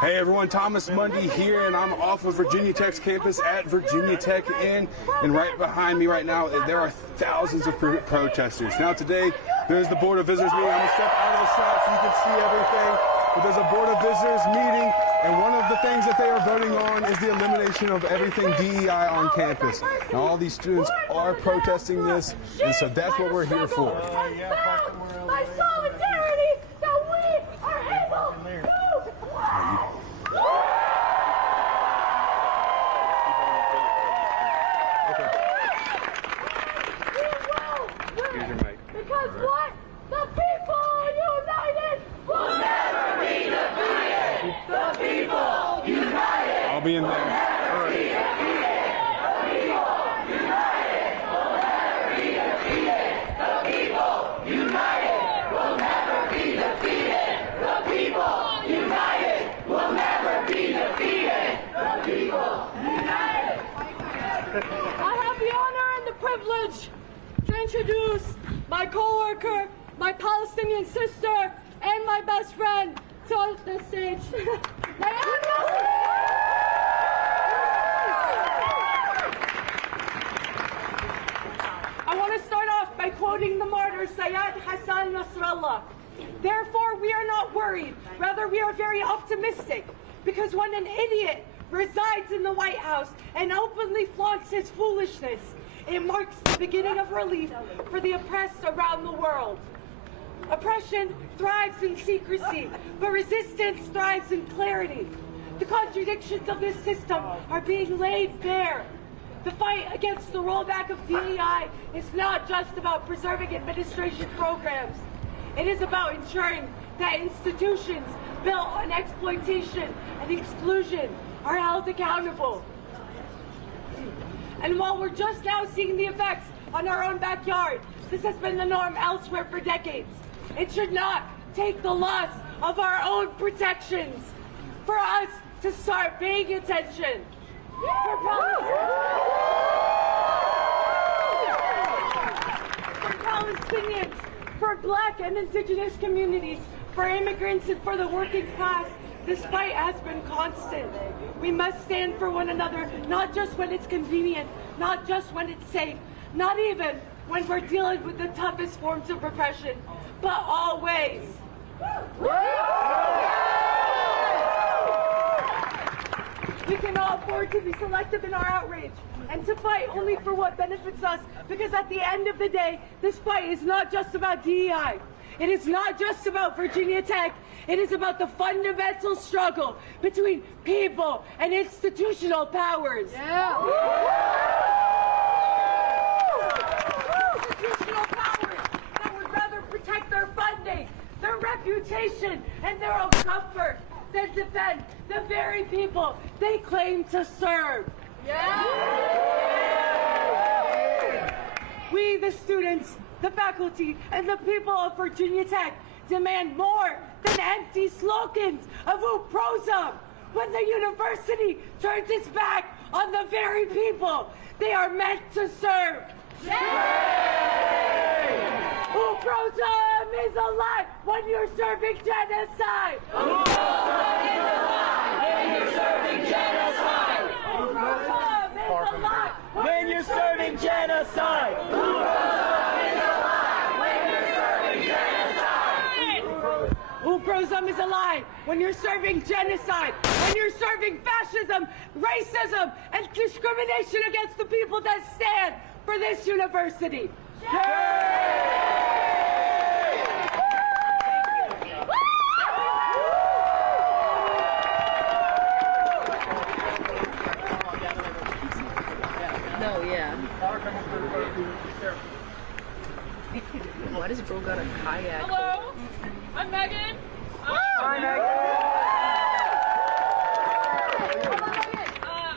Hey everyone, Thomas Mundy here, and I'm off of Virginia Tech's campus at Virginia Tech Inn, and right behind me right now there are thousands of protesters. Now today there's the Board of Visitors meeting. I'm going to step out of the shot so you can see everything. But there's a Board of Visitors meeting, and one of the things that they are voting on is the elimination of everything DEI on campus. And all these students are protesting this, and so that's what we're here for. My solidarity that we are able to. Here's your mic. Because what? The people united will never be defeated. The people united. I'll be in there. All right. The people united will never be defeated. The people united will never be defeated. The people united will never be defeated. The people united. I have the honor and the privilege to introduce my co-worker, my Palestinian sister, and my best friend to the stage. I want to start off by quoting the martyr Sayyid Hassan Nasrallah. Therefore, we are not worried. Rather, we are very optimistic, because when an idiot resides in the White House and openly flaunts his foolishness, it marks the beginning of relief for the oppressed around the world. Oppression thrives in secrecy, but resistance thrives in clarity. The contradictions of this system are being laid bare. The fight against the rollback of DEI is not just about preserving administration programs. It is about ensuring that institutions built on exploitation and exclusion are held accountable. And while we're just now seeing the effects on our own backyard, this has been the norm elsewhere for decades. It should not take the loss of our own protections for us to start paying attention. For Palestinians, for Black and Indigenous communities, for immigrants, and for the working class, this fight has been constant. We must stand for one another, not just when it's convenient, not just when it's safe, not even when we're dealing with the toughest forms of repression, but always. We cannot afford to be selective in our outrage and to fight only for what benefits us, because at the end of the day, this fight is not just about DEI. It is not just about Virginia Tech. It is about the fundamental struggle between people and institutional powers. Yeah. Institutional powers that would rather protect their funding, their reputation, and their own comfort than defend the very people they claim to serve. Yeah. We, the students, the faculty, and the people of Virginia Tech demand more than empty slogans of UPROSA when the university turns its back on the very people they are meant to serve. UPROSA is a lie when you're serving genocide. UPROSA is a lie when you're serving genocide. UPROSA is a lie when you're serving genocide. UPROSA is a lie when you're serving genocide, when you're serving fascism, racism, and discrimination against the people that stand for this university. No, yeah. Why does bro got a kayak? Hello, I'm Megan. Hi, Megan.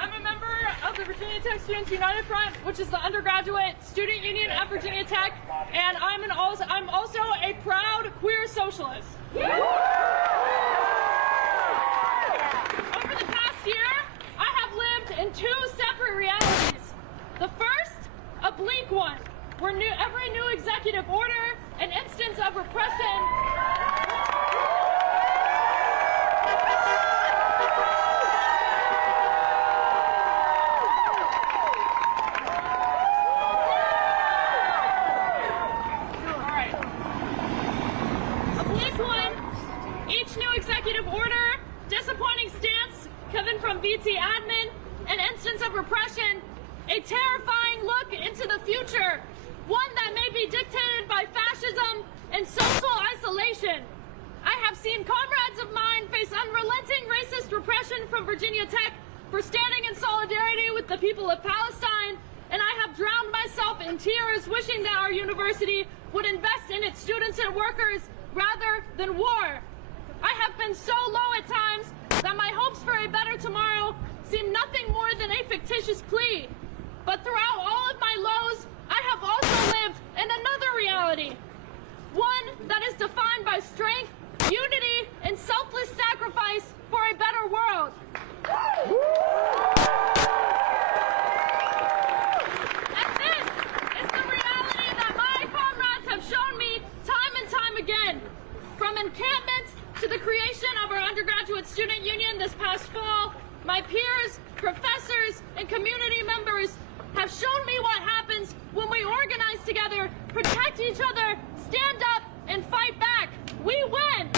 I'm a member of the Virginia Tech Students United Front, which is the undergraduate student union at Virginia Tech, and I'm also a proud queer socialist. Over the past year, I have lived in two separate realities. The first, a bleak one, where every new executive order, an instance of repression, from VT admin, an instance of repression, a terrifying look into the future, one that may be dictated by fascism and social isolation. I have seen comrades of mine face unrelenting racist repression from Virginia Tech for standing in solidarity with the people of Palestine, and I have drowned myself in tears wishing that our university would invest in its students and workers rather than war. I have been so low at times that my hopes for a better tomorrow seem nothing more than a fictitious plea. But throughout all of my lows, I have also lived in another reality. One that is defined by strength, unity, and selfless sacrifice for a better world. And this is the reality that my comrades have shown me time and time again. From encampment to the creation of our undergraduate student union this past fall, my peers, professors, and community members have shown me what happens when we organize together, protect each other, stand up, and fight back. We win!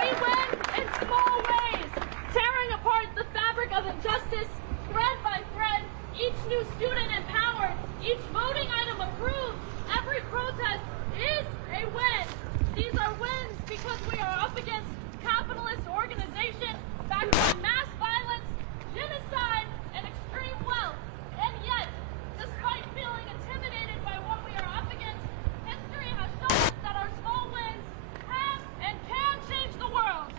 We win in small ways, tearing apart the fabric of injustice, thread by thread, each new student empowered, each voting item approved, every protest is a win. These are wins because we are up against capitalist organization backed by mass violence, genocide, and extreme wealth. And yet, despite feeling intimidated by what we are up against, history has shown us that our small wins have and can change the world.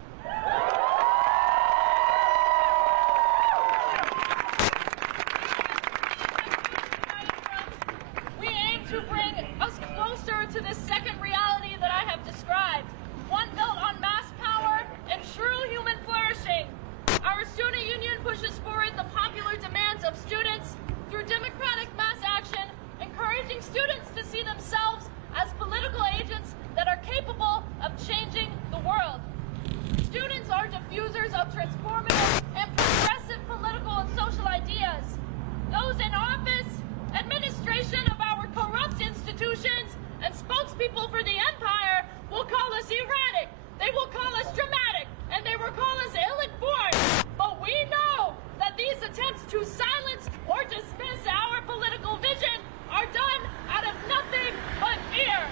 We aim to bring us closer to this second reality that I have described, one built on mass power and true human flourishing. Our student union pushes forward the popular demands of students through democratic mass action, encouraging students to see themselves as political agents that are capable of changing the world. Students are diffusers of transformative and progressive political and social ideas. Those in office, administration of our corrupt institutions, and spokespeople for the empire will call us erratic, they will call us dramatic, and they will call us ill-informed. But we know that these attempts to silence or dismiss our political vision are done out of nothing but fear.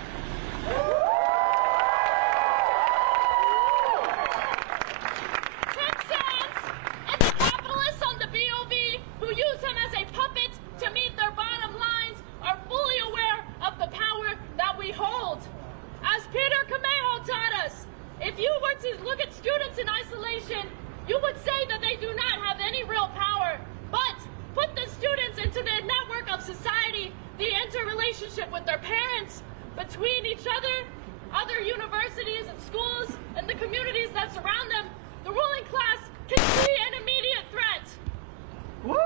Tim Sands and the capitalists on the BOV who use him as a puppet to meet their bottom lines are fully aware of the power that we hold. As Peter Camejo taught us, if you were to look at students in isolation, you would say that they do not have any real power. But put the students into the network of society, the interrelationship with their parents, between each other universities and schools, and the communities that surround them, the ruling class can see an immediate threat. Before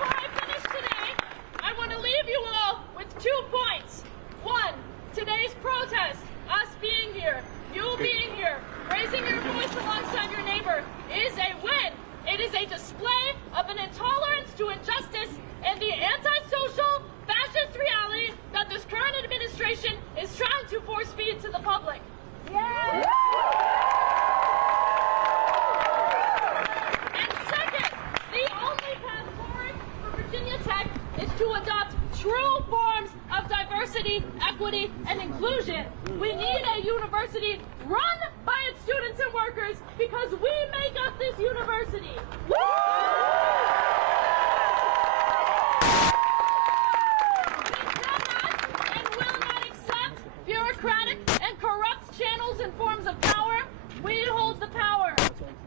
I finish today, I want to leave you all with 2 points. 1, today's protest, us being here, you being here, raising your voice alongside your neighbor, is a win. It is a display of an intolerance to injustice and the antisocial, fascist reality that this current administration is trying to force feed to the public. Yeah. And second, the only path forward for Virginia Tech is to adopt true forms of diversity, equity, and inclusion. We need a university run by its students and workers because we make up this university. We cannot and will not accept bureaucratic and corrupt channels and forms of power. We hold the power.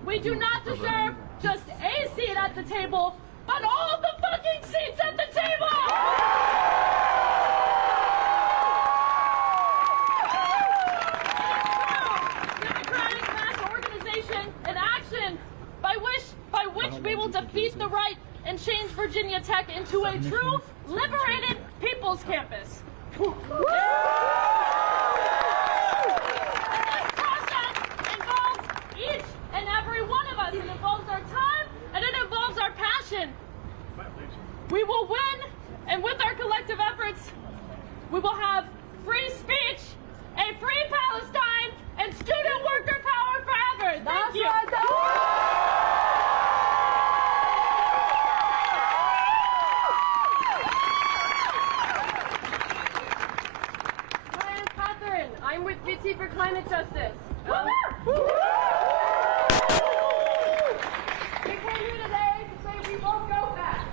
We do not deserve just a seat at the table, but all the fucking seats at the table! Democratic mass organization and action by which we will defeat the right and change Virginia Tech into a true, liberated people's campus. This process involves each and every one of us. It involves our time and it involves our passion. We will win, and with our collective efforts, we will have Agency for Climate Justice. We came here today to say we won't go back.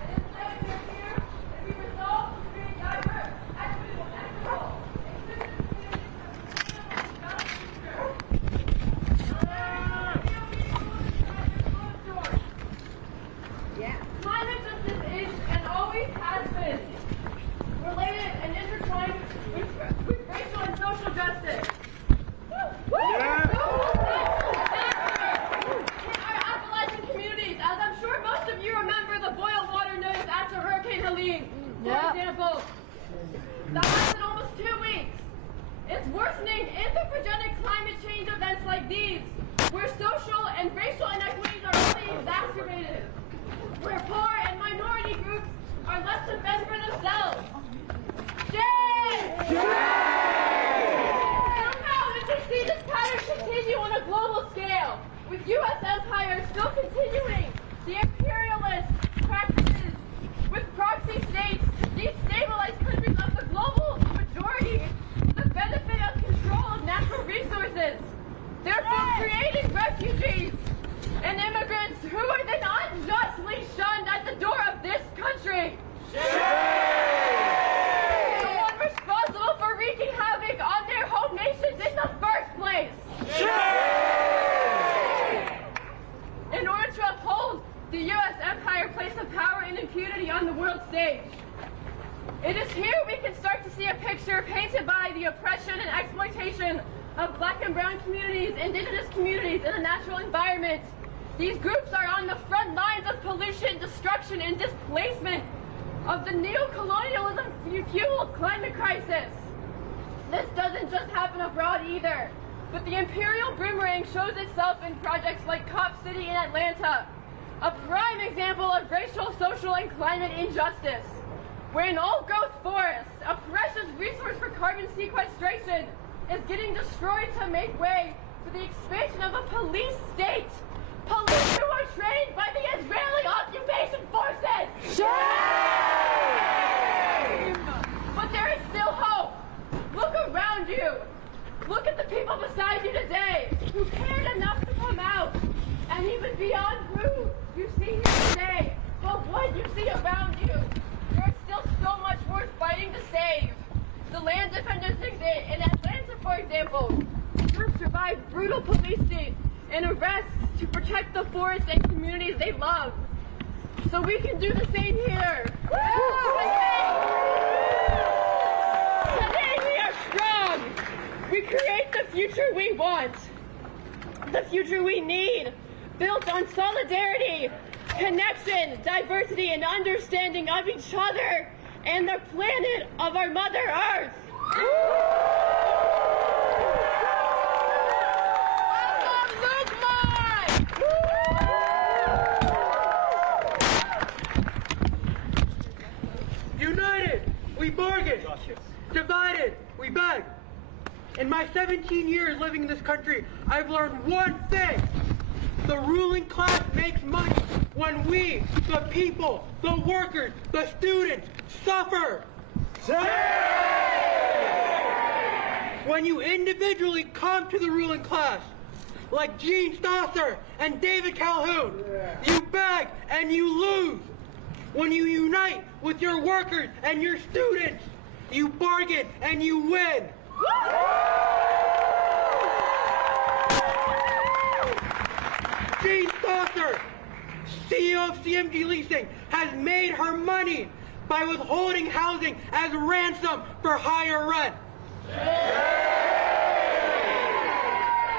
And instead we're here and we resolve to create diverse, equitable, Climate justice is and always has been related and intertwined with racial and social justice. In our Appalachian communities, as I'm sure most of you remember the boil water notice after Hurricane Helene, for example, that lasted almost 2 weeks. It's worsening anthropogenic climate change events like these, where social and racial inequities are only exacerbated, where poor and minority groups are left to fend for themselves. Somehow we can see this pattern continue on a global scale, with U.S. empire still continuing the imperialist practices with proxy states to destabilize countries of the global majority for the benefit of control of natural resources, therefore creating refugees and immigrants who are then unjustly shunned at the door of this country. The one responsible for wreaking havoc on their home nations in the first place. In order to uphold the U.S. empire place of power and impunity on the world stage, it is here we can start to see a picture painted by the oppression and exploitation of black and brown communities, indigenous communities in the natural environment. These groups are on the front lines of pollution, destruction, and displacement of the neo-colonialism-fueled climate crisis. This doesn't just happen abroad either, but the imperial boomerang shows itself in projects like Cop City in Atlanta, a prime example of racial, social, and climate injustice, where an old-growth forest, a precious resource for carbon sequestration, is getting destroyed to make way for the expansion of a police state. Police who are trained by the Israeli occupation forces! Shame! But there is still hope. Look around you. Look at the people beside you today who cared enough to come out. And even beyond who you see here today, but what you see around you, there is still so much worth fighting to save. The land defenders in Atlanta, for example, who survived brutal policing and arrests to protect the forests and communities they love. So we can do the same here. Today we are strong. We create the future we want, the future we need, built on solidarity, connection, diversity, and understanding of each other and the planet of our Mother Earth. United, we bargain. Divided, we beg. In my 17 years living in this country, I've learned one thing. The ruling class makes money when we, the people, the workers, the students, suffer. When you individually come to the ruling class, like Gene Stosser and David Calhoun, you beg and you lose. When you unite with your workers and your students, you bargain and you win. Gene Stosser, CEO of CMG Leasing, has made her money by withholding housing as ransom for higher rent.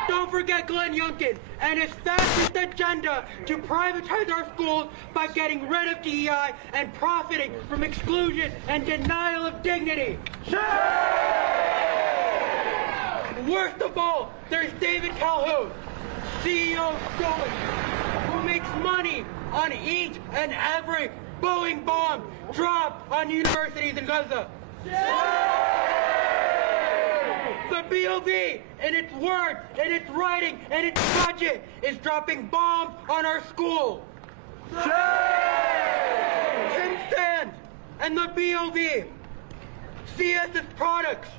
Don't forget Glenn Youngkin and his fascist agenda to privatize our schools by getting rid of DEI and profiting from exclusion and denial of dignity. Worst of all, there's David Calhoun, CEO of Stolen, who makes money on each and every Boeing bomb dropped on universities in Gaza. The BOV, in its words, in its writing, in its budget, is dropping bombs on our schools. Tim Sands and the BOV see us as products.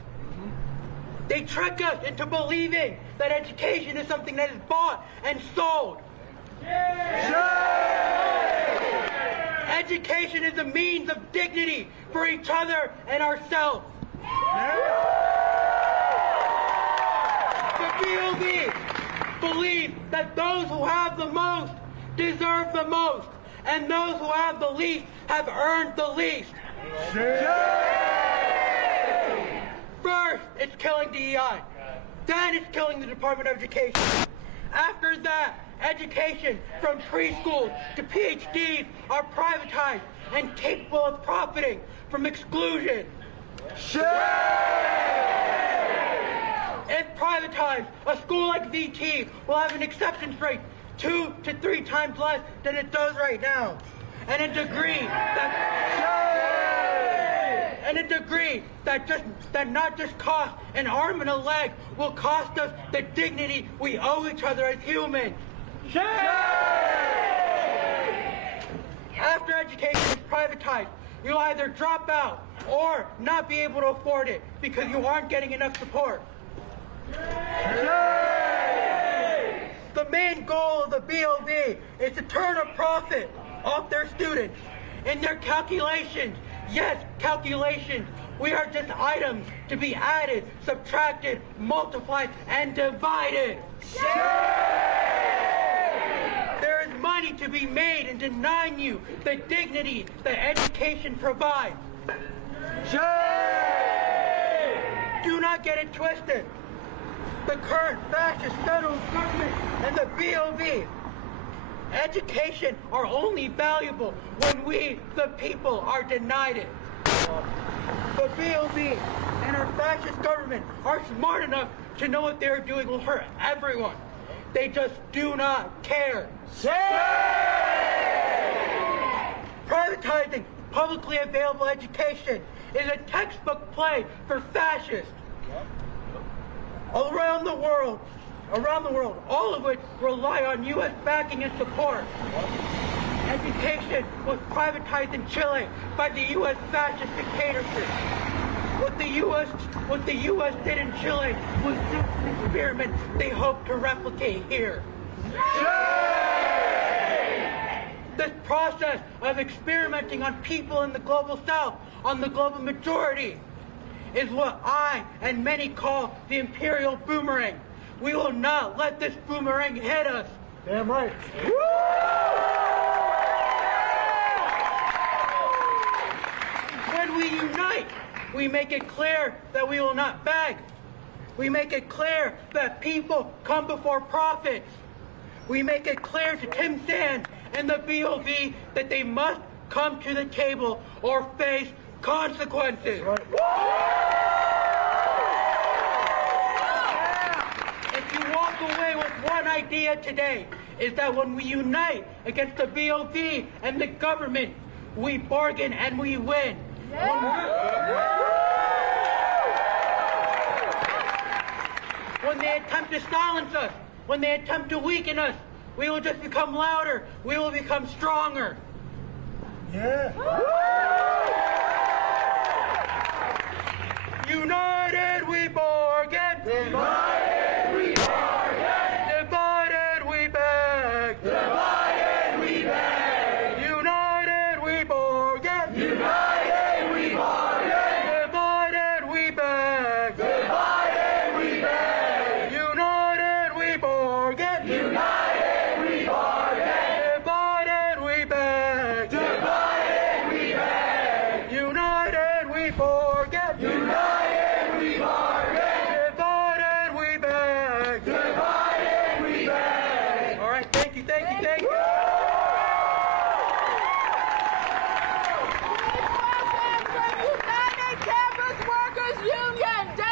They trick us into believing that education is something that is bought and sold. Education is a means of dignity for each other and ourselves. The BOV believes that those who have the most deserve the most, and those who have the least have earned the least. First, it's killing DEI. Then it's killing the Department of Education. After that, education from preschool to PhDs are privatized and capable of profiting from exclusion. If privatized, a school like VT will have an acceptance rate 2 to 3 times less than it does right now. And a degree that not just costs an arm and a leg will cost us the dignity we owe each other as humans. After education is privatized, you'll either drop out or not be able to afford it because you aren't getting enough support. The main goal of the BOV is to turn a profit off their students. In their calculations, yes, calculations, we are just items to be added, subtracted, multiplied, and divided. There is money to be made in denying you the dignity that education provides. Do not get it twisted. The current fascist federal government and the BOV, education are only valuable when we, the people, are denied it. The BOV and our fascist government are smart enough to know what they're doing will hurt everyone. They just do not care. Privatizing publicly available education is a textbook play for fascists. Around the world, all of which rely on U.S. backing and support. Education was privatized in Chile by the U.S. fascist dictatorship. What the U.S. did in Chile was just an experiment they hope to replicate here. This process of experimenting on people in the global south, on the global majority, is what I and many call the imperial boomerang. We will not let this boomerang hit us. Damn right. When we unite, we make it clear that we will not beg. We make it clear that people come before profits. We make it clear to Tim Sands and the BOV that they must come to the table or face consequences. Right. If you walk away with one idea today, is that when we unite against the BOV and the government, we bargain and we win. When they attempt to silence us, when they attempt to weaken us, we will just become louder. We will become stronger. Yeah. United we bargain.